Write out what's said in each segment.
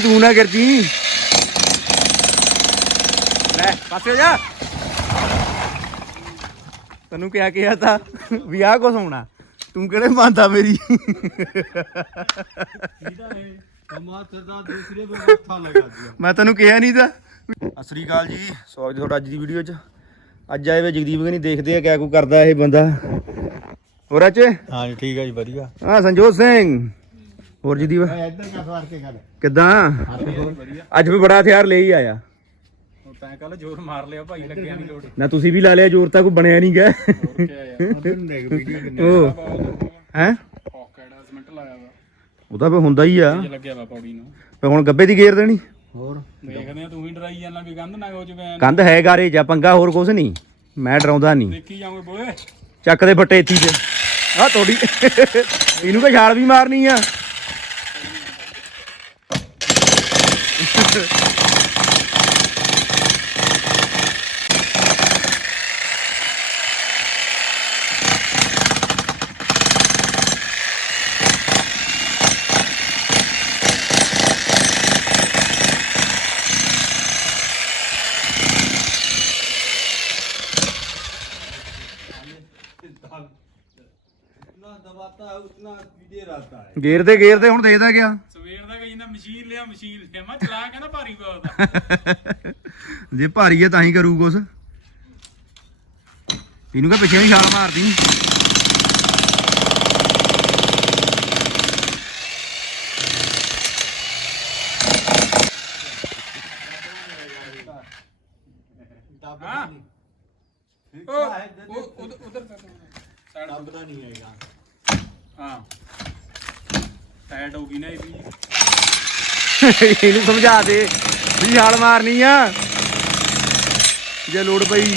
ਤੂੰ ਨਾ ਕਰਦੀ ਲੈ ਪਾਸੇ ਹੋ ਜਾ। ਤੈਨੂੰ ਕਿਹਾ ਕਿਹਾ ਤਾਂ ਵੀ ਆਹ ਕੁਛ ਹੋਣਾ। ਤੂੰ ਕਿਹੜੇ ਮੰਨਦਾ ਮੇਰੀ? ਟਮਾਟਰ ਦਾ ਦੂਸਰੇ ਵਿਵਸਥਾ ਲਗਾ ਦਿਆ ਮੈਂ ਤੈਨੂੰ ਕਿਹਾ ਨਹੀਂ ਤਾਂ। ਸਤਿ ਸ੍ਰੀ ਅਕਾਲ ਜੀ। ਸਵਾਗਤ ਹੈ ਤੁਹਾਡਾ ਅੱਜ ਦੀ ਵੀਡੀਓ 'ਚ। ਅੱਜ ਆਏ ਵੇ ਜਗਦੀਪ ਕਨੀ ਦੇਖਦੇ ਆ ਕਿਆ ਕੋ ਕਰਦਾ ਇਹ ਬੰਦਾ। ਹੋਰ ਅੱਜ ਹਾਂ ਜੀ ਠੀਕ ਹੈ ਜੀ ਵਧੀਆ। ਹਾਂ ਸੰਜੋਤ ਸਿੰਘ। ਹੋਰ ਇੱਧਰ ਸਵਾਰ ਕੇ ਗੱਲ ਕਿੱਦਾਂ? ਅੱਜ ਵੀ ਬੜਾ ਹਥਿਆਰ ਲੈ ਹੀ ਆਇਆ। ਤਾਂ ਕੱਲ ਜ਼ੋਰ ਮਾਰ ਲਿਆ ਭਾਈ ਲੱਗਿਆ ਨਹੀਂ ਲੋੜ ਨਾ ਤੁਸੀਂ ਵੀ ਲਾ ਲਿਆ ਜ਼ੋਰ ਤਾਂ ਕੋਈ ਬਣਿਆ ਨਹੀਂ ਗਿਆ ਹੋਰ ਦੇਖ ਵੀਡੀਓ ਕਿੰਨੇ ਹੈ? ਪੌਕਟ ਸਿਮੈਂਟ ਲਾਇਆ ਵਾ। ਉਹ ਤਾਂ ਫੇ ਹੁੰਦਾ ਹੀ ਆ। ਜੇ ਲੱਗਿਆ ਵਾ ਪੌੜੀ ਨੂੰ। ਫੇ ਹੁਣ ਗੱਬੇ ਦੀ ਗੇਰ ਦੇਣੀ? ਹੋਰ? ਦੇਖਦੇ ਆ ਤੂੰ ਹੀ ਡਰਾਈ ਜਾਂਦਾ ਵੀ ਗੰਧ ਨਾ ਹੋ ਜਵੇ ਕੰਧ ਹੈ ਗਾਰੇ ਜਾਂ ਪੰਗਾ ਹੋਰ ਕੁਛ ਨਹੀਂ ਮੈਂ ਡਰਾਉਂਦਾ ਨਹੀਂ ਦੇਖੀ ਬੋਏ। ਚੱਕ ਦੇ ਫੱਟੇ ਇੱਥੀ ਤੇ। ਆ ਤੋੜੀ। ਇਹਨੂੰ ਕਾ ਛਾਲ ਵੀ ਮਾਰਨੀ ਆ ਜਿੰਨਾ ਦਬਾਤਾ ਹੈ ਉਤਨਾ ਵੀਡੀਓ ਗੇਰਦੇ ਗੇਰਦੇ ਹੁਣ ਦੇਖਦਾ ਗਿਆ ਸਵੇਰ ਦਾ ਕਹੀ ਮਸ਼ੀਨ ਲਿਆ ਮਸ਼ੀਨ ਲਿਆ। ਮੈਂ ਚਲਾ ਕਹਿੰਦਾ ਭਾਰੀ ਬਹੁਤ ਜੇ ਭਾਰੀ ਹੈ ਤਾਂ ਹੀ ਕਰੂ ਕੁਛ। ਇਹਨੂੰ ਕਹ ਪਿੱਛੇ ਵੀ ਛਾਲ ਮਾਰਦੀ। ਦੱਬਦਾ ਉਹ ਉਧਰ ਸਾਈਡ ਦੱਬਦਾ ਨਹੀਂ ਹੈਗਾ। ਟਾਇਟ ਹੋ ਗਈ ਨਾ ਇਹ ਵੀ ਇਹਨੂੰ ਸਮਝਾ ਦੇ ਵੀ ਛਾਲ ਮਾਰਨੀ ਆ। ਜੇ ਲੋੜ ਪਈ।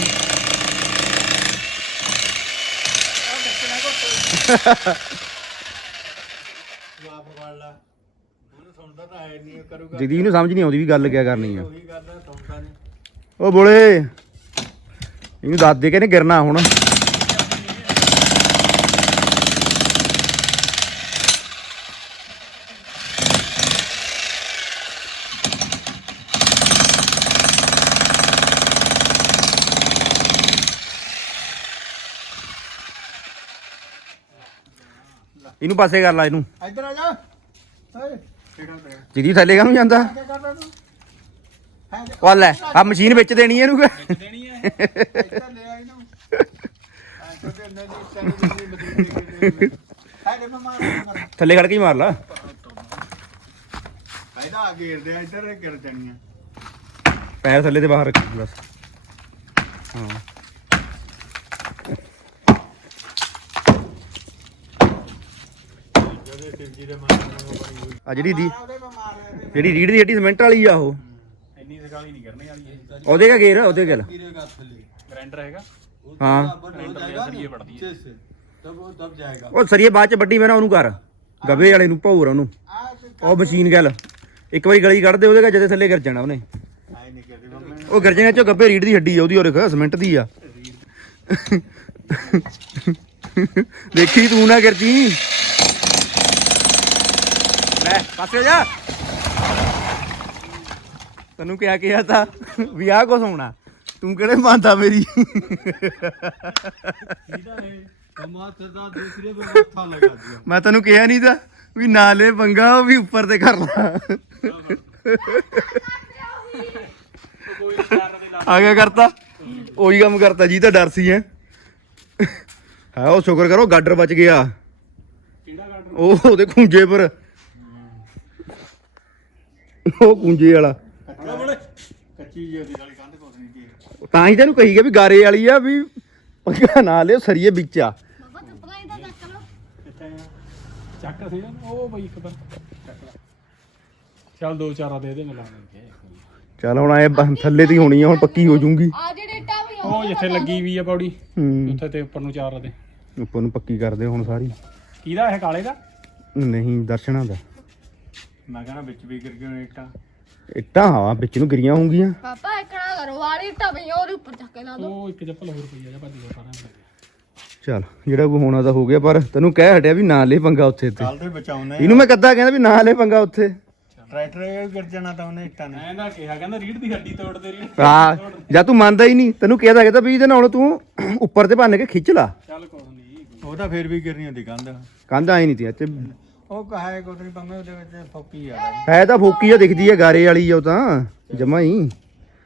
ਆਪ ਫੜ ਲਾ ਉਹਨੂੰ ਸੁਣਦਾ ਤਾਂ ਹੈ ਨਹੀਂ ਕਰੂਗਾ ਜਗਦੀਪ ਨੂੰ ਸਮਝ ਨਹੀਂ ਆਉਂਦੀ ਵੀ ਗੱਲ ਕਿਆ ਕਰਨੀ ਆ। ਉਹੀ ਗੱਲ ਹੈ ਸੁਣਦਾ ਨਹੀਂ ਉਹ ਬੋਲੇ। ਇਹਨੂੰ ਦੱਸ ਦੇ ਕਿ ਨੇ ਗਿਰਨਾ ਹੁਣ। ਇਹਨੂੰ ਪਾਸੇ ਕਰ ਲਾ ਇਹਨੂੰ। ਇੱਧਰ ਆ ਜਾ। ਓਏ ਕਿਹੜਾ ਤੇ ਜਿਹਦੀ ਥੱਲੇ ਕਾਹਨੂੰ ਜਾਂਦਾ? ਕੀ ਕਰਦਾ ਤੂੰ ਹੈ ਉਹ ਲੈ ਆ ਮਸ਼ੀਨ ਵਿੱਚ ਦੇਣੀ ਇਹਨੂੰ। ਦੇਣੀ ਹੈ ਇੱਧਰ ਲੈ ਦੀ ਦੀ ਮਦਦ ਹੈ ਦੇ ਥੱਲੇ ਖੜ ਕੇ ਹੀ ਮਾਰ ਲਾ। ਇਹਦਾ ਆ ਘੇਰਦੇ ਆ ਇੱਧਰ ਗਿਰ ਜਾਣੀਆਂ ਪੈਰ ਥੱਲੇ ਤੇ ਬਾਹਰ ਰੱਖ ਬਸ। ਹਾਂ। ਜਦੋਂ ਸਿਰਜੀ ਦੇ ਮਾਰ ਨੂੰ ਬਣੀ ਹੋਈ ਆ ਜਿਹੜੀ ਦੀ ਉਹਦੇ ਪਾ ਮਾਰ ਰਿਹਾ ਜਿਹੜੀ ਰੀੜ ਦੀ ਹੱਡੀ ਸਿਮੈਂਟ ਵਾਲੀ ਆ ਉਹ ਇੰਨੀ ਸਗਾਲੀ ਨਹੀਂ ਕਰਨੀ ਵਾਲੀ ਇਹ ਉਹਦੇ ਕਾ ਗੇਰ ਉਹਦੇ ਗੱਲ गिरेगा थल्ले ਗ੍ਰਾਈਂਡਰ ਹੈਗਾ हाँ। हो जाएगा अच्छे से तब वो दब जाएगा ਉਹ ਸਰੀਏ ਬਾਅਦ ਚ ਵੱਡੀ ਬਣਾ ਉਹਨੂੰ ਕਰ ਗਵੇ ਵਾਲੇ ਨੂੰ ਭੌਰ ਉਹਨੂੰ ਉਹ ਮਸ਼ੀਨ ਗੱਲ ਇੱਕ ਵਾਰੀ ਗਲੀ ਕੱਢ ਦੇ ਉਹਦੇ ਕਾ ਜਦੇ ਥੱਲੇ ਗਿਰ ਜਾਣਾ ਉਹਨੇ आई नहीं करती मम्मी ਉਹ ਗਿਰ ਜਾਣਾ ਚੋ ਗੱਬੇ ਰੀੜ ਦੀ ਹੱਡੀ ਆ ਉਹਦੀ ਔਰ ਸਿਮੈਂਟ ਦੀ ਆ ਦੇਖੀ ਤੂੰ ਨਾ ਗਿਰ ਜੀ ਲੈ ਪਾਸੇ ਜਾ। ਤੈਨੂੰ ਕਿਹਾ ਕਿਹਾ ਤਾਂ ਵੀ ਆਹ ਕੁਛ ਹੋਣਾ। ਤੂੰ ਕਿਹੜੇ ਮੰਨਦਾ ਮੇਰੀ? ਮੈਂ ਤੈਨੂੰ ਕਿਹਾ ਨਹੀਂ ਤਾਂ ਵੀ ਨਾਲੇ ਪੰਗਾ ਉਹ ਵੀ ਉੱਪਰ ਤੇ ਕਰ ਲਾ। ਆ ਕਰਤਾ। ਉਹੀ ਕੰਮ ਕਰਤਾ, ਜੀ ਤਾਂ ਡਰ ਸੀ ਐ ਹਾਂ, ਉਹ ਸ਼ੁਕਰ ਕਰੋ, ਗਾਡਰ ਬਚ ਗਿਆ। ਉਹ ਉਹਦੇ ਖੂੰਜੇ ਪਰ ਉਹ ਕੁੰਜੇ ਵਾਲਾ। ਤਾਂ ਹੀ ਤੈਨੂੰ ਕਹੀ ਗਿਆ ਵੀ ਗਾਰੇ ਵਾਲੀ ਆ ਵੀ ਪੰਗਾ ਨਾ ਲਿਓ ਸਰੀਏ ਵਿੱਚ ਆ। ਚੱਲ ਦੋ ਚਾਰਾ ਦੇ ਦੇ ਮਿਲਾ ਚੱਲ ਹੁਣ ਆਏ ਥੱਲੇ ਦੀ ਹੋਣੀ ਆ ਹੁਣ ਪੱਕੀ ਹੋ ਜੂਗੀ। ਲੱਗੀ ਵੀ ਆ ਪੌੜੀ ਉੱਥੇ ਤੇ ਉੱਪਰ ਨੂੰ ਚਾਰਾ ਦੇ। ਉੱਪਰ ਨੂੰ ਪੱਕੀ ਕਰਦੇ ਹੁਣ ਸਾਰੀ। ਕਿਹਦਾ ਇਹ ਕਾਲੇ ਦਾ? ਨਹੀਂ ਦਰਸ਼ਨਾਂ ਦਾ। ਇੱਟਾਂ। ਹਾਂ ਵਿੱਚ ਨੂੰ ਗਿਰੀਆਂ ਹੋਣਗੀਆਂ ਪਾਪਾ ਇਕਣਾ ਕਰੋ ਵਾਲੀ ਟਵੀਆਂ ਉਹਦੇ ਉੱਪਰ ਚੱਕ ਕੇ ਲਾ ਦੋ। ਉਹ ਇੱਕ ਚੱਪਲ ਹੋਰ ਪਈ ਆ ਜਾ ਭੱਜ ਗਿਆ ਸਾਰਾ ਚਲ ਜਿਹੜਾ ਕੋ ਹੋਣਾ ਤਾਂ ਹੋ ਗਿਆ ਪਰ ਤੈਨੂੰ ਕਹਿ ਹਟਿਆ ਵੀ ਨਾ ਲੈ ਪੰਗਾ ਉੱਥੇ ਤੇ। ਕੱਲ ਦੇ ਬਚਾਉਣਾ ਇਹਨੂੰ ਮੈਂ ਕੱਦਾ ਕਹਿੰਦਾ ਵੀ ਨਾ ਲੈ ਪੰਗਾ ਉੱਥੇ। ਟਰੈਕਟਰ ਇਹ ਗਿਰ ਜਾਣਾ ਤਾਂ ਉਹਨੇ ਇੱਟਾਂ ਨੇ। ਇਹਦਾ ਕਿਹਾ ਕਹਿੰਦਾ ਰੀੜ ਦੀ ਹੱਡੀ ਤੋੜਦੇ ਰੀੜ ਹਾਂ ਜਾਂ ਤੂੰ ਮੰਨਦਾ ਹੀ ਨਹੀਂ। ਤੈਨੂੰ ਕਹਿਦਾ ਕਹਿੰਦਾ ਵੀ ਇਹਦੇ ਨਾਲ ਤੂੰ ਉੱਪਰ ਤੇ ਭੰਨ ਕੇ ਖਿੱਚ ਲਾ। ਚੱਲ ਕੋਣ ਨਹੀਂ ਉਹ ਫੇਰ ਵੀ ਗਿਰਨੀ ਹੁੰਦੀ ਕੰਧ। ਕੰਧ ਆਈ ਨਹੀਂ ਤੀ ਇੱਥੇ ਉਹ ਕਹਾਏ ਕੋਤਰੀ ਪੰਮੇ ਉਹਦੇ ਵਿੱਚ ਫੋਕੀ ਆ। ਹੈ ਤਾਂ ਫੋਕੀ ਆ ਦਿਖਦੀ ਆ ਗਾਰੇ ਵਾਲੀ ਆ ਉਹ ਤਾਂ ਜਮਾ ਹੀ।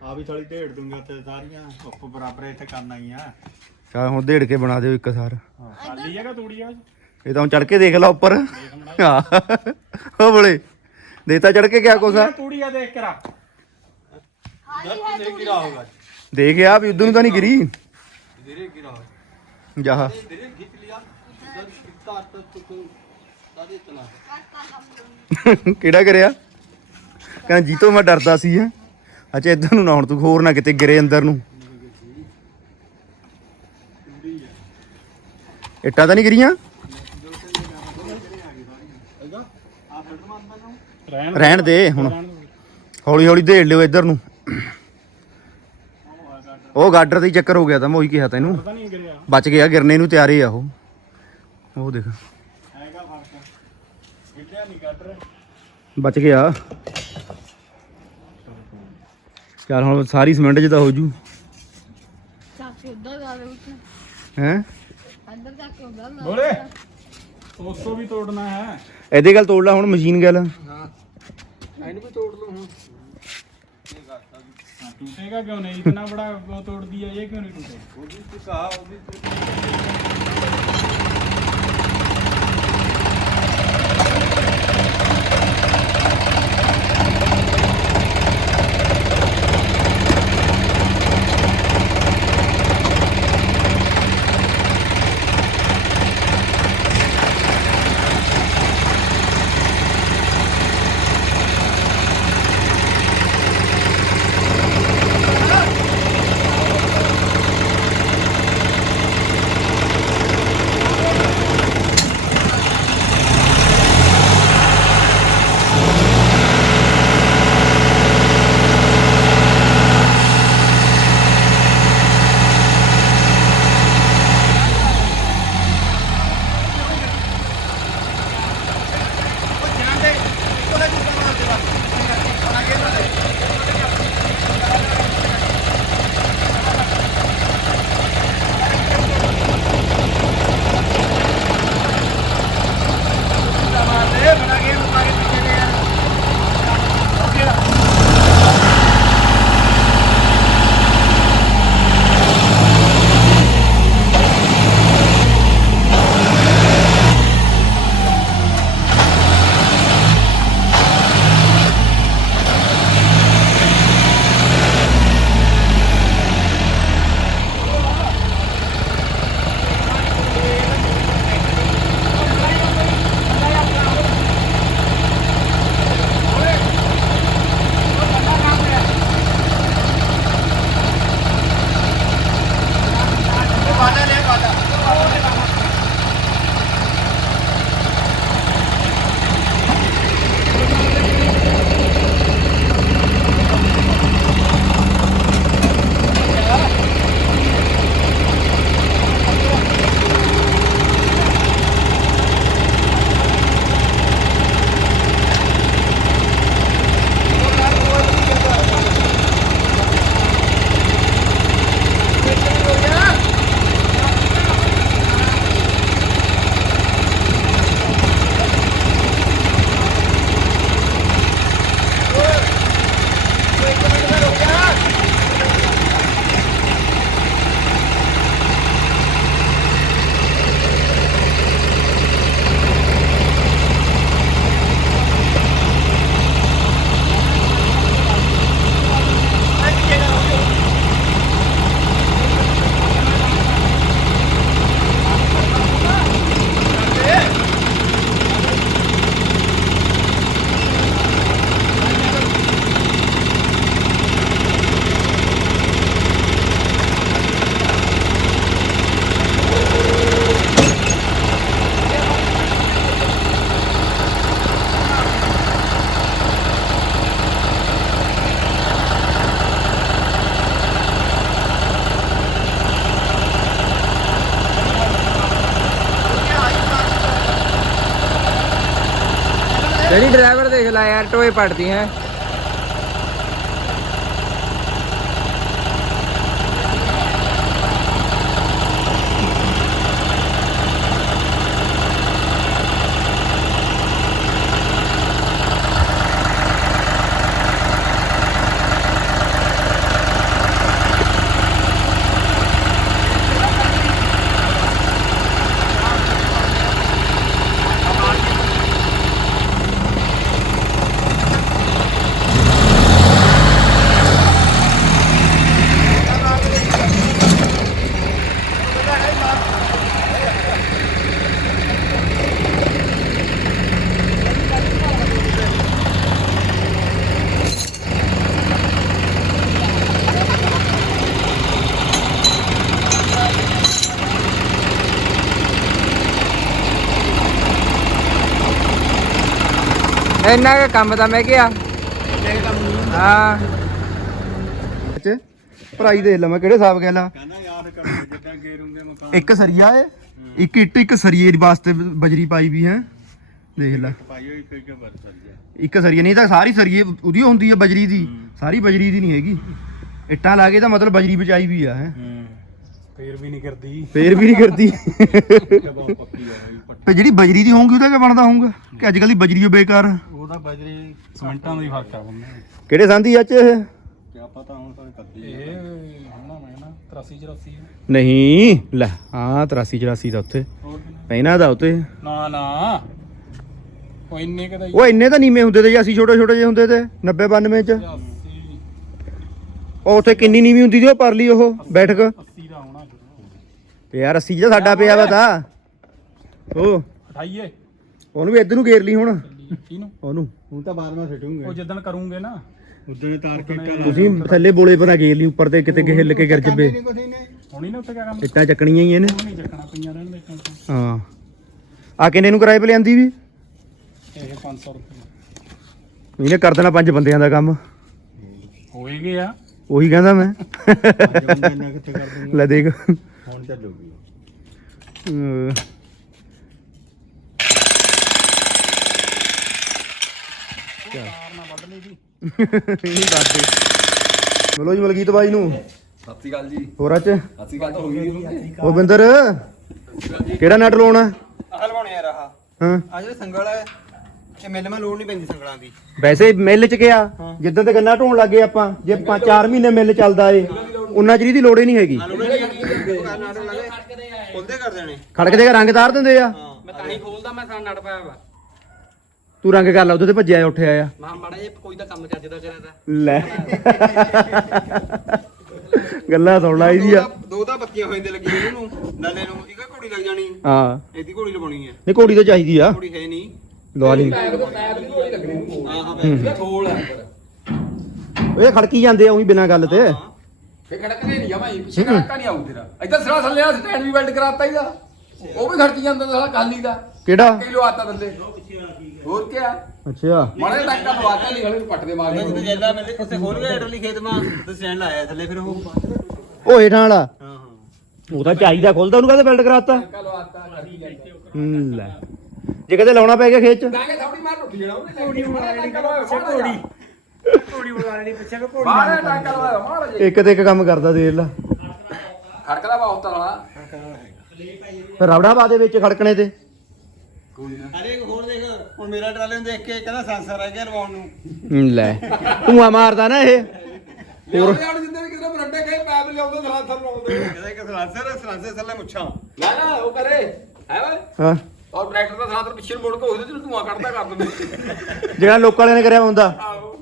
ਆ ਵੀ ਥੋੜੀ ਢੇੜ ਦੂੰਗਾ ਤੇ ਸਾਰੀਆਂ ਉੱਪ ਬਰਾਬਰ ਇੱਥੇ ਕਰਨਾ ਹੀ ਆ। ਚਲ ਹੁਣ ਢੇੜ ਕੇ ਬਣਾ ਦਿਓ ਇੱਕ ਸਾਰ। ਖਾਲੀ ਹੈਗਾ ਤੂੜੀਆਂ ਇਹ ਤਾਂ ਹੁਣ ਚੜ ਕੇ ਦੇਖ ਲਾ ਉੱਪਰ। ਹਾਂ ਉਹ ਬੋਲੇ। ਦੇਤਾ ਚੜ ਕੇ ਕਿਆ ਕੋਸਾ ਤੂੜੀਆਂ ਦੇਖ ਕੇ ਰੱਖ। ਨਹੀਂ ਗਿਰਾ ਹੋਗਾ ਦੇਖ ਆ ਵੀ ਉਧਰ ਨੂੰ ਤਾਂ ਨਹੀਂ ਗਿਰੀ। ਧੀਰੇ ਗਿਰਾ ਹੋਗਾ ਜਾ। ਧੀਰੇ ਖਿੱਚ ਲਿਆ। ਜਦ ਕਿਤਾ ਤੱਕ ਤੂੰ ਦਾਦੀ ਚਲਾ ਕਿਹੜਾ ਕਰਿਆ? ਕਹਿੰਦਾ, ਜੀਤੋ, ਮੈਂ ਡਰਦਾ ਸੀ, ਹੈ। ਅੱਛਾ ਇਧਰ ਨੂੰ ਨਾ ਹੁਣ ਤੂੰ ਹੋਰ ਨਾ ਕਿਤੇ ਗਿਰੇ ਅੰਦਰ ਨੂੰ। ਇੱਟਾਂ ਤਾਂ ਨਹੀਂ ਗਿਰੀਆਂ? ਰਹਿਣ ਦੇ ਹੁਣ। ਹੌਲੀ ਹੌਲੀ ਢੇੜ ਲਿਓ ਇੱਧਰ ਨੂੰ। ਉਹ ਗਾਡਰ ਦਾ ਹੀ ਚੱਕਰ ਹੋ ਗਿਆ ਤਾਂ ਮੈਂ ਉਹੀ ਕਿਹਾ ਤੈਨੂੰ। ਬਚ ਗਿਆ, ਗਿਰਨੇ ਨੂੰ ਤਿਆਰੇ ਆ ਉਹ। ਉਹ ਦੇਖ ਹੈਗਾ ਫ਼ਰਕ ਗਿੱਟਿਆ ਨਹੀਂ ਕੱਢ ਰਿਹਾ ਬਚ ਗਿਆ। ਚੱਲ ਹੁਣ ਸਾਰੀ ਸਿਮੈਂਟ 'ਚ ਹੋ ਜੂ। ਚਾਚੀ ਵੀ ਤੋੜਨਾ ਇਹਦੇ ਗੱਲ ਤੋੜ ਲਾ ਹੁਣ ਮਸ਼ੀਨ ਗੱਲ। ਹਾਂ। ਕਿਉਂ ਨਹੀਂ? ਇਤਨਾ ਬੜਾ ਤੋੜਦੀ ਹੈ ਇਹ ਕਿਉਂ ਨਹੀਂ ਟੁੱਟੇਗਾ? ਉਹ ਵੀ ਟੁੱਟਾ ਉਹ ਜਿਹੜੀ ਡਰਾਈਵਰ ਦੇਖ ਲੈ ਯਾਰ ਟੋਏ ਪੜਦੀ ਹੈ ਇੰਨਾ ਕੁ ਕੰਮ ਤਾਂ ਮੈਂ ਕਿਹਾ। ਹਾਂ। ਚ ਭਰਾਈ ਦੇਖ ਲਾ ਮੈਂ ਕਿਹੜੇ ਹਿਸਾਬ ਗਿਆ ਲਾ। ਕਹਿੰਦਾ ਯਾਦ ਕਰੋ ਜਿੱਦਾਂ ਗੇਰੂੰਗੇ ਮਕਾਨ। ਇੱਕ ਸਰੀਆ ਏ ਇੱਕ ਇੱਟ ਇੱਕ ਸਰੀਏ ਦੇ ਵਾਸਤੇ ਬਜਰੀ ਪਾਈ ਵੀ ਹੈ। ਦੇਖ ਲੈ। ਪਾਈ ਹੋਈ ਕੋਈ ਕੇ ਬਰ ਗਿਆ ਇੱਕ ਸਰੀਏ ਨਹੀਂ ਤਾਂ ਸਾਰੀ ਸਰੀਏ ਉਹਦੀ ਹੁੰਦੀ ਹੈ ਬਜਰੀ ਦੀ। ਸਾਰੀ ਬਜਰੀ ਦੀ ਨਹੀਂ ਹੈਗੀ। ਇੱਟਾਂ ਲਾ ਕੇ ਤਾਂ ਮਤਲਬ ਬਜਰੀ ਬਚਾਈ ਵੀ ਆ ਹੈ। ਫੇਰ ਵੀ ਨਹੀਂ ਕਰਦੀ। ਫੇਰ ਵੀ ਨਹੀਂ ਕਰਦੀ। ਤੇ ਜਿਹੜੀ ਬਜਰੀ ਦੀ ਹੋਊਗੀ ਉਹਦਾ ਕੀ ਬਣਦਾ ਹੋਊਗਾ? ਕਿ ਅੱਜ ਕੱਲ ਦੀ ਬਜਰੀ ਓ ਬੇਕਾਰ। ਉਹਦਾ ਬਜਰੀ ਸਮਿੰਟਾਂ ਦਾ ਹੀ ਫ਼ਰਕ ਆ ਬੰਦੇ ਕਿਹੜੇ ਸੰਦੀ ਅੱਜ ਇਹ? ਕਿਆ ਪਤਾ ਹੁਣ ਤਾਂ ਕੱਦੀ ਇਹ ਹਣਾ ਮੈਂ ਨਾ 83 84 ਨਹੀਂ ਲੈ ਹਾਂ 83 84 ਦਾ ਉੱਥੇ। ਹੋਰ? ਪਹਿਨਾ ਦਾ ਉੱਤੇ ਨਾ ਨਾ। ਉਹ ਇੰਨੇ ਕਦਾ ਉਹ ਇੰਨੇ ਤਾਂ ਨੀਵੇਂ ਹੁੰਦੇ ਤੇ ਜੀ ਅਸੀਂ ਛੋਟੇ ਛੋਟੇ ਜਿਹੇ ਹੁੰਦੇ ਤੇ 90 92 ਚ। 80 ਉਹ ਉੱਥੇ ਕਿੰਨੀ ਨੀਵੀਂ ਹੁੰਦੀ ਸੀ ਉਹ ਪਰਲੀ ਉਹ ਬੈਠਕ? 80 ਦਾ ਹੋਣਾ ਤੇ ਯਾਰ 80 ਜਿਹੜਾ ਸਾਡਾ ਪਿਆ ਵਾ ਤਾਂ। ਉਹ। ਉਠਾਈਏ ਉਹਨੂੰ ਵੀ ਇੱਧਰ ਨੂੰ ਘੇਰ ਲਈ ਹੁਣ। ਇਹਨੂੰ ਉਹਨੂੰ। ਹੁਣ ਤਾਂ ਬਾਅਦ ਵਿੱਚ ਛੱਡੂਗੇ ਉਹ ਜਿੱਦਣ ਕਰੂੰਗੇ ਨਾ। ਉਦੋਂ ਤਾਰ ਕੇ ਟਾਲਾ ਤੁਸੀਂ ਥੱਲੇ ਬੋਲੇ ਪਰ ਘੇਰ ਲਈ ਉੱਪਰ ਤੇ ਕਿਤੇ ਕਿ ਹਿੱਲ ਕੇ ਗਿਰ ਜੱਬੇ। ਨਹੀਂ ਨਹੀਂ। ਹੁਣੀ ਨਾ ਉੱਥੇ ਕਿਆ ਕੰਮ? ਇੱਟਾਂ ਚੱਕਣੀਆਂ ਹੀ ਇਹਨੇ। ਉਹ ਨਹੀਂ ਚੱਕਣਾ ਪਈਆਂ ਰਹਿਣ ਦੇ ਟੈਨਸ਼ਨ ਹਾਂ। ਆ ਕਿੰਨੇ ਨੂੰ ਕਿਰਾਏ ਪੇ ਲਿਆਂਦੀ ਵੀ? ਇਹ 500 ਰੁਪਏ। ਇਹਨੇ ਕਰ ਦੇਣਾ ਪੰਜ ਬੰਦਿਆਂ ਦਾ ਕੰਮ। ਹੋਏਗੇ ਆ। ਉਹੀ ਕਹਿੰਦਾ ਮੈਂ। ਪੰਜ ਬੰਦੇ ਇੰਨਾ ਕਿੱਥੇ ਕਰ ਦੂੰਗਾ? ਲੈ ਦੇਖ। ਹੁਣ ਚੱਲੂਗੀ। ਅਹ ਨਹੀਂ ਬਾਤ ਬੋਲੋ ਜੀ। ਮਲਕੀਤ ਬਾਈ ਨੂੰ। ਸਤਿ ਸ਼੍ਰੀ ਅਕਾਲ ਜੀ। ਹੋਰਾਂ ਚ ਸਤਿ ਸ਼੍ਰੀ ਅਕਾਲ ਹੋ ਗਈ? ਉਹ ਬਿੰਦਰ? ਕਿਹੜਾ ਨਟ ਲਾਉਣਾ? ਆਹ ਲਵਾਉਣੇ ਯਾਰ ਆਹ। ਹਾਂ। ਆ ਜਿਹੜੇ ਸੰਗਲ ਹੈ ਇਹ ਮਿਲ ਮੈਂ ਲੋੜ ਨਹੀਂ ਪੈਂਦੀ ਸੰਗਲਾਂ ਦੀ। ਵੈਸੇ ਮਿੱਲ ਚ ਗਿਆ ਜਿੱਦਾਂ ਤੇ ਗੰਨਾ ਢੋਣ ਲੱਗੇ ਆਪਾਂ ਜੇ 5-4 ਮਹੀਨੇ ਮਿੱਲ ਚੱਲਦਾ ਏ ਉਹਨਾਂ ਚਿਰ ਦੀ ਲੋੜ ਹੀ ਨਹੀਂ ਹੈਗੀ। ਖੁੱਲਦੇ ਕਰ ਦੇਣੇ ਖੜਕ ਦੇ ਰੰਗ ਤਾਰ ਦਿੰਦੇ ਆ। ਮੈਂ ਤਾਂ ਹੀ ਖੋਲਦਾ ਮੈਂ ਸਾਂ ਨੜ ਪਾਇਆ ਵਾ। ਤੂੰ ਰੰਗ ਕਰ ਲਾ ਉਹਦੇ ਤੇ ਭੱਜਿਆ ਉੱਠਿਆ ਆ ਮਾ ਮਾੜਾ ਜਿਹਾ ਕੋਈ ਤਾਂ ਕੰਮ ਚੱਜਦਾ ਕਰਿਆ ਤਾਂ। ਲੈ। ਗੱਲਾਂ ਸੁਣ ਲਾ ਇਹਦੀ ਆ। ਦੋ ਤਾਂ ਪੱਤੀਆਂ ਹੋਈਆਂ ਲੱਗੀਆਂ ਇਹਨੂੰ ਨਾਲੇ ਨੂੰ ਇੱਕ ਘੋੜੀ ਲੱਗ ਜਾਣੀ। ਹਾਂ। ਇਹਦੀ ਘੋੜੀ ਲਵਾਉਣੀ ਹੈ ਨਹੀਂ ਘੋੜੀ ਤਾਂ ਚਾਹੀਦੀ ਆ। ਘੋੜੀ ਹੈ ਨਹੀਂ। ਲਵਾ ਲਈ। ਪੈਪ ਤੋਂ ਪੈਪ ਦੀ ਗੋਲੀ ਲੱਗਣੀ ਹਾਂ ਹਾਂ। ਇਹ ਠੋਲ ਆ। ਇਹ ਖੜਕੀ ਜਾਂਦੇ ਆ ਉਹੀ ਬਿਨਾਂ ਗੱਲ ਤੇ। ਫੇ ਖੜਕਨੇ ਨਹੀਂ ਆ ਭਾਈ ਪਿੱਛੇ ਖੜਕਾ ਨਹੀਂ ਆਉ ਤੇਰਾ। ਇੱਧਰ ਸਿਰਾ ਥੱਲੇ ਆ ਸਟੈਂਡ ਵੀ ਵੈਲਡ ਕਰਾਤਾ ਇਹਦਾ। ਉਹ ਵੀ ਖੜਕੀ ਜਾਂਦਾ ਸਾਲਾ ਕਾਲੀ ਦਾ। ਕਿਹੜਾ? ਕਿਲੋ ਆਤਾ ਥੱਲੇ ਹੋਰ ਕੀ ਆ ਅੱਛਾ। ਮਾੜੇ ਟੱਕਾ ਲਵਾਤਾ ਨਹੀਂ ਹਲੇ ਪੱਟ ਦੇ ਮਾਰ ਜਦੋਂ ਜੈਦਾ ਮਿਲਦੇ ਉੱਥੇ ਖੋਲ ਗਿਆ ਐਡਰਲੀ ਖੇਤ ਮਾਂ ਤੇ ਸਟੈਂਡ ਲਾਇਆ ਥੱਲੇ ਫਿਰ ਉਹ। ਉਹ ਹੇਠਾਂ ਵਾਲਾ? ਹਾਂ ਹਾਂ। ਉਹ ਤਾਂ ਚਾਹੀਦਾ ਖੁੱਲਦਾ ਉਹਨੂੰ ਕਹਿੰਦੇ ਬਿਲਡ ਕਰਾਤਾ। ਲੈ। ਜੇ ਕਦੇ ਲਾਉਣਾ ਪੈ ਗਿਆ ਖੇਤ ਚ। ਦਾਂਗੇ ਥੋੜੀ ਮਾਰ ਟੁੱਟ ਜਾਣਾ ਉਹਨੇ। ਕੋੜੀ ਬਣਾ ਲੈਣੀ ਘੋੜੀ। ਘੋੜੀ ਬਣਾ ਲੈਣੀ ਪਿੱਛੇ ਕਿ ਘੋੜੀ ਮਾਰੇ ਟੱਕਾ ਲਵਾਇਆ ਮਾਰ ਜੇ ਇੱਕ ਤੇ ਇੱਕ ਕੰਮ ਕਰਦਾ ਦੇਖ ਲਾ। ਖੜਕਦਾ ਬਹੁਤ ਵਾਲਾ। ਫਿਰ ਰਬੜਾ ਪਾ ਦੇ ਵਿੱਚ ਖੜਕਣੇ ਤੇ। ਅਰੇ ਇੱਕ ਹੋਰ ਦੇਖ ਹੁਣ ਮੇਰਾ ਟਰਾਲੇ ਨੂੰ ਦੇਖ ਕੇ ਕਹਿੰਦਾ ਸੈਂਸਰ ਆ ਗਿਆ ਲਵਾਉਣ ਨੂੰ। ਹੂੰ, ਲੈ। ਧੂਆ ਮਾਰਦਾ ਨਾ ਇਹ। ਹੋਰ। ਯਾਰ ਜਿੰਦੇ ਵੀ ਕਿਤੇ ਬਰੰਡੇ ਗਏ ਪੈਪ ਲਿਆਉਂਦੇ ਸਲਾ ਥਰ ਲਾਉਂਦੇ। ਇਹਦਾ ਇੱਕ ਸਲਾਂਸਰ ਸਲਾਂਸਰ ਥੱਲੇ ਮੁੱਛਾਂ। ਨਾ ਨਾ ਉਹ ਕਰੇ। ਹੈ ਓਏ। ਹਾਂ। ਔਰ ਟਰੈਕਟਰ ਦਾ ਸਾਥ ਪਿੱਛੇ ਨੂੰ ਮੁੜ ਕੇ ਉਹਦੇ ਚ ਧੂਆਂ ਕੱਢਦਾ ਕਰ ਦਿੰਦੇ। ਜਿਹੜਾ ਲੋਕਾਂ ਵਾਲਿਆਂ ਨੇ ਕਰਿਆ ਹੁੰਦਾ। ਆਹੋ।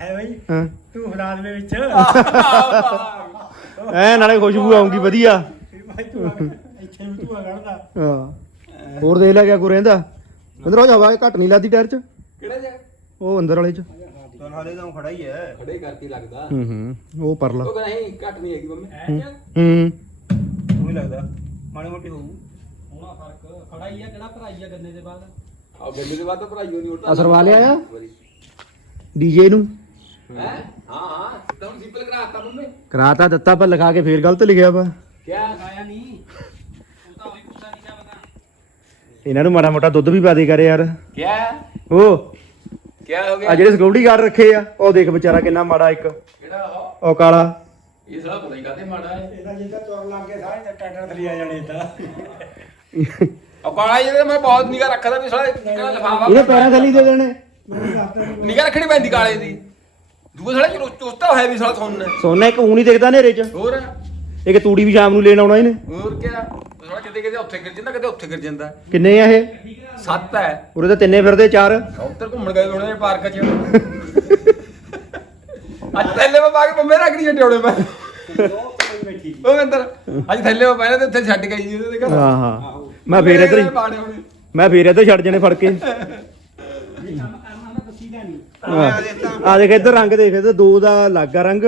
ਹੈ ਬਈ ਹਾਂ। ਤੂੰ ਹਲਾਦ ਦੇ ਵਿੱਚ। ਐ ਨਾਲੇ ਖੁਸ਼ਬੂ ਆਉਂਗੀ ਵਧੀਆ। ਇੱਥੇ ਵੀ ਤੂੰ ਕੱਢਦਾ। ਹਾਂ। ਹੋਰ ਦੇਖ ਲੈ ਗਿਆ ਕੋ ਰਹਿੰਦਾ? ਅੰਦਰ ਉਹ ਹਵਾ ਘੱਟ ਨਹੀਂ ਲੱਗਦੀ ਟਾਇਰ ਚ। ਕਿਹੜੇ ਜੇ? ਉਹ ਅੰਦਰ ਵਾਲੇ ਚ। ਤੁਹਾਨੂੰ ਹਾਲੇ ਤਾਂ ਖੜਾ ਹੀ ਹੈ। ਖੜੇ ਕਰਕੇ ਲੱਗਦਾ। ਹੂੰ ਹੂੰ ਉਹ ਪਰਲਾ। ਉਹ ਕਹਿੰਦਾ ਨਹੀਂ ਘੱਟ ਨਹੀਂ ਹੈਗੀ ਮੰਮੀ। ਹੂੰ ਉਹ ਲੱਗਦਾ। ਮਾੜੀ ਮੋਟੀ ਹੋਊ। ਹੋਣਾ ਫ਼ਰਕ। ਖੜਾ ਹੀ ਆ ਕਿਹੜਾ ਭਰਾਈ ਆ ਗੰਨੇ ਦੇ ਬਾਅਦ? ਆ ਗੰਨੇ ਦੇ ਬਾਅਦ ਤਾਂ ਭਰਾਈ ਹੋਣੀ ਉਹ ਅਸਰ ਵਾਲਿਆ ਆ? ਡੀਜੇ ਨੂੰ। ਹੈ? ਹਾਂ ਹਾਂ। ਤਾਂ ਸਿੰਪਲ ਕਰਾਤਾ ਮੰਮੀ। ਕਰਾਤਾ ਦਿੱਤਾ ਪਰ ਲਿਖਾ ਕੇ ਫੇਰ ਗਲਤ ਲਿਖਿਆ ਵਾ। ਕਿਆ ਆਇਆ ਨਹੀਂ ਉਹ ਤਾਂ ਉਹੀ ਪੁੱਛਦਾ ਨਹੀਂ ਪਤਾ ਇਹਨਾਂ ਨੂੰ ਮਾੜਾ ਮੋਟਾ ਦੁੱਧ ਵੀ ਪਾ ਦੇ ਕਰ ਯਾਰ। ਕਿਆ? ਉਹ ਕਿਆ ਹੋ ਆ ਗਿਆ ਜਿਹੜੇ ਸਿਕਿਉਰਿਟੀ ਗਾਰਡ ਰੱਖੇ ਆ ਉਹ ਦੇਖ ਵਿਚਾਰਾ ਕਿੰਨਾ ਮਾੜਾ ਇੱਕ। ਕਿਹੜਾ ਉਹ? ਉਹ ਕਾਲਾ। ਇਹ ਸਾਲਾ ਪਤਾ ਹੀ ਕਾਤੇ ਮਾੜਾ ਹੈ। ਇਹਦਾ ਜਿੱਦਾਂ ਤੁਰ ਲੱਗ ਗਏ ਸਾਰੇ ਟੈਂਡਰ ਥਲੀ ਆ ਜਾਣੇ ਤਾਂ ਉਹ ਕਾਲਾ ਜਿਹੜੇ ਮੈਂ ਬਹੁਤ ਨਿਗਾ ਰੱਖਦਾ ਵੀ ਸਾਲਾ ਕਿਹੜਾ ਇਹਨੇ ਪੈਰਾਂ ਥੱਲੇ ਹੀ ਦੇ ਦੇਣੇ। ਨਿਗਾ ਰੱਖਣੀ ਪੈਂਦੀ ਕਾਲੇ ਦੀ। ਦੂਏ ਸਾਲੇ ਚੁਸਤਾ ਹੋਇਆ ਵੀ ਸਾਲਾ ਸੁਣਨ। ਸੋਨਾ ਇੱਕ ਊਂ ਨਹੀਂ ਦਿਖਦਾ ਹਨੇਰੇ 'ਚ। ਹੋਰ? ਇੱਕ ਤੂੜੀ ਵੀ ਸ਼ਾਮ ਨੂੰ ਲੈਣ ਆਉਣਾ ਇਹਨੇ? ਹੋਰ ਕਿਆ? ਸਾਲਾ ਕਿਤੇ ਕਿਤੇ ਉੱਥੇ ਗਿਰ ਜਾਂਦਾ ਕਿਤੇ ਉੱਥੇ ਗਿਰ ਜਾਂਦਾ। ਕਿੰਨੇ ਆ ਇਹ? ਸੱਤ ਹੈ ਉਰੇ ਤਾਂ ਤਿੰਨੇ ਫਿਰਦੇ ਚਾਰ। ਉੱਧਰ ਘੁੰਮਣ ਗਏ ਹੋਣੇ ਪਾਰਕ 'ਚ। ਅੱਜ ਥੱਲੇ ਮੈਂ ਪਾ ਕੇ ਬੰਬੇ ਰੱਖ ਲਈ ਡਿਉੜੇ ਮੈਂ। ਉਹ ਅੰਦਰ ਅੱਜ ਥੱਲੇ ਮੈਂ ਪੈਣਾ ਤੇ ਉੱਥੇ ਛੱਡ ਗਈ ਜੀ ਉਹਦੇ ਘਰ। ਹਾਂ ਹਾਂ। ਮੈਂ ਫੇਰ ਇੱਧਰ ਮੈਂ ਫੇਰ ਇੱਧਰ ਛੱਡ ਜਣੇ ਫੜ ਕੇ। ਆ ਦੇਖ ਇੱਧਰ ਰੰਗ ਦੇਖ ਇੱਧਰ ਦੋ ਦਾ ਲੱਗਾ ਰੰਗ।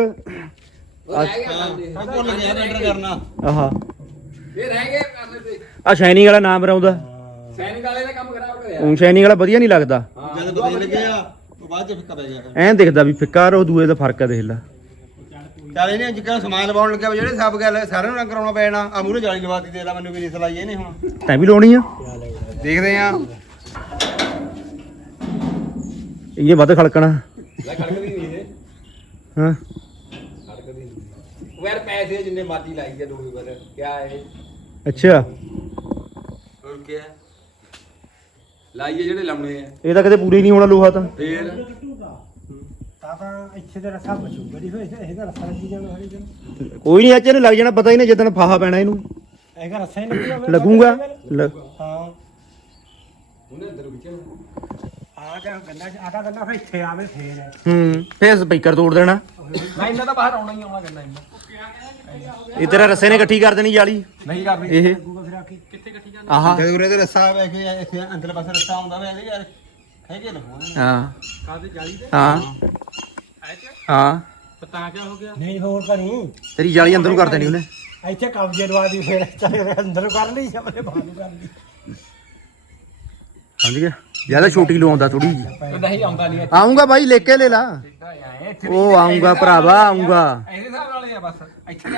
ਰਹਿ ਗਿਆ ਕਰਦੇ ਭੁੱਲ ਗਿਆ ਟੈਂਡਰ ਕਰਨਾ। ਆਹਾ। ਇਹ ਰਹਿ ਗਏ ਕਰਨੇ ਤੇ। ਆ ਸ਼ਾਈਨਿੰਗ ਵਾਲਾ ਨਾਮ ਰਾਉਂਦਾ ਸੈਨਿਕ ਵਾਲੇ ਨੇ ਕੰਮ ਖਰਾਬ ਕਰਿਆ ਊਂ ਸ਼ਾਈਨਿੰਗ ਵਾਲਾ ਵਧੀਆ ਨਹੀਂ ਲੱਗਦਾ। ਜਦ ਪਤਾ ਲੱਗਿਆ ਉਹ ਬਾਅਦ ਚ ਫਿੱਕਾ ਪੈ ਗਿਆ ਐਂ ਦਿਖਦਾ ਵੀ ਫਿੱਕਾ ਉਹ ਦੂਏ ਦਾ ਫ਼ਰਕ ਆ ਦੇਖ ਲੈ। ਚੱਲ ਇਹਨੇ ਅੱਜ ਸਮਾਨ ਲਵਾਉਣ ਲੱਗਿਆ ਵਾ ਜਿਹੜੇ ਸਭ ਗੱਲ ਸਾਰਿਆਂ ਨੂੰ ਰੰਗ ਕਰਾਉਣਾ ਪੈਣਾ ਆ ਮੂਰੇ ਜਾਲੀ ਲਵਾਤੀ ਦੇ ਲਾ ਮੈਨੂੰ ਵੀ ਨਹੀਂ ਸਲਾਈ ਇਹਨੇ ਹੁਣ। ਤੈਂ ਵੀ ਲਾਉਣੀ ਆ? ਦੇਖਦੇ ਆ ਇਹ ਵੱਧ ਖੜਕਣਾ ਲੈ ਖੜਕਦੀ ਨਹੀਂ ਇਹ। ਹਾਂ। ਉਹ ਯਾਰ ਪੈਸੇ ਜਿੰਨੇ ਮਰਜ਼ੀ ਲਾਈ ਜਾ ਦੋਵੇਂ ਪਰ ਕਿਆ ਹੈ ਅੱਛਾ। ਹੋਰ ਕਿਆ ਲਾਈਏ ਜਿਹੜੇ ਲਾਉਣੇ ਆ। ਇਹ ਤਾਂ ਕਦੇ ਪੂਰੀ ਨਹੀਂ ਹੋਣਾ ਲੋਹਾ ਤਾਂ। ਫੇਰ? ਤਾਂ ਤਾਂ ਇੱਥੇ ਤੇ ਰਸਾ ਬਚੂ ਬੜੀ ਹੋਈ ਇਹਦਾ ਰਸਾ ਲੱਗੀ ਜਾਣਾ ਹਰੀ ਜਨ ਕੋਈ ਨਹੀਂ ਅੱਜ ਇਹਨੂੰ ਲੱਗ ਜਾਣਾ ਪਤਾ ਹੀ ਨਹੀਂ ਜਦੋਂ ਫਾਹਾ ਪੈਣਾ ਇਹਨੂੰ। ਇਹਦਾ ਰਸਾ ਹੀ ਲੱਗੂਗਾ? ਲੱਗੂਗਾ ਲ- ਹਾਂ ਉਹਨੇ ਅੰਦਰ ਵਿੱਚ ਆ ਜਾ ਗੰਨਾ ਆਟਾ ਗੰਨਾ ਫਿਰ ਇੱਥੇ ਆਵੇ ਫੇਰ। ਹੈ ਫੇਰ ਸਪੀਕਰ ਤੋੜ ਦੇਣਾ। ਨਾ ਇੰਨਾ ਤਾਂ ਬਾਹਰ ਆਉਣਾ ਹੀ ਆਉਣਾ ਕਰਨਾ ਇੰਨਾ ਇਹ ਤੇਰਾ ਰੱਸੇ ਨੇ ਇਕੱਠੀ ਕਰ ਦੇਣੀ ਜਾਲੀ? ਨਹੀਂ ਇਹ? ਕੇ ਕਿੱਥੇ ਇਕੱਠੀ ਜਾਣੀ ਆਹਾ। ਜਦ ਉਰੇ ਤੇ ਰੱਸਾ ਵੇ ਕੇ ਇੱਥੇ ਅੰਦਰਲੇ ਪਾਸੇ ਰੱਸਾ ਆਉਂਦਾ ਵੇ ਇਹਦੇ ਯਾਰ ਖੈ ਕੇ ਲਵਾਉਣਾ ਹਾਂ। ਕਾਦੇ ਜਾਲੀ ਤੇ? ਹਾਂ। ਹਾਂ ਪਤਾ ਕਿਆ ਹੋ ਗਿਆ? ਨਹੀਂ ਹੋਰ ਤਾਂ ਨਹੀਂ। ਤੇਰੀ ਜਾਲੀ ਅੰਦਰ ਨੂੰ ਕਰ ਦੇਣੀ ਉਹਨੇ। ਇੱਥੇ ਕਬਜ਼ੇ ਲਵਾ ਦੀ ਫਿਰ ਚੱਲ ਅੰਦਰ ਕਰ ਲਈ ਆਪਣੇ ਬਾਹਰ ਨੂੰ ਕਰ ਲਈ। ਸਮਝ ਗਿਆ? ਜ਼ਿਆਦਾ ਛੋਟੀ ਲਵਾਉਂਦਾ ਥੋੜੀ ਜੀ। ਨਹੀਂ ਆਉਂਦਾ ਨਹੀਂ ਆਉਂਗਾ ਬਾਈ ਲੈ ਕੇ ਲੈ ਲਾ। ਉਹ ਆਉਂਗਾ ਭਰਾਵਾ ਆਉਂਗਾ ਇਹਦੇ ਹਿਸਾਬ ਨਾਲ ਹੀ ਆ ਬਸ ਇੱਥੇ।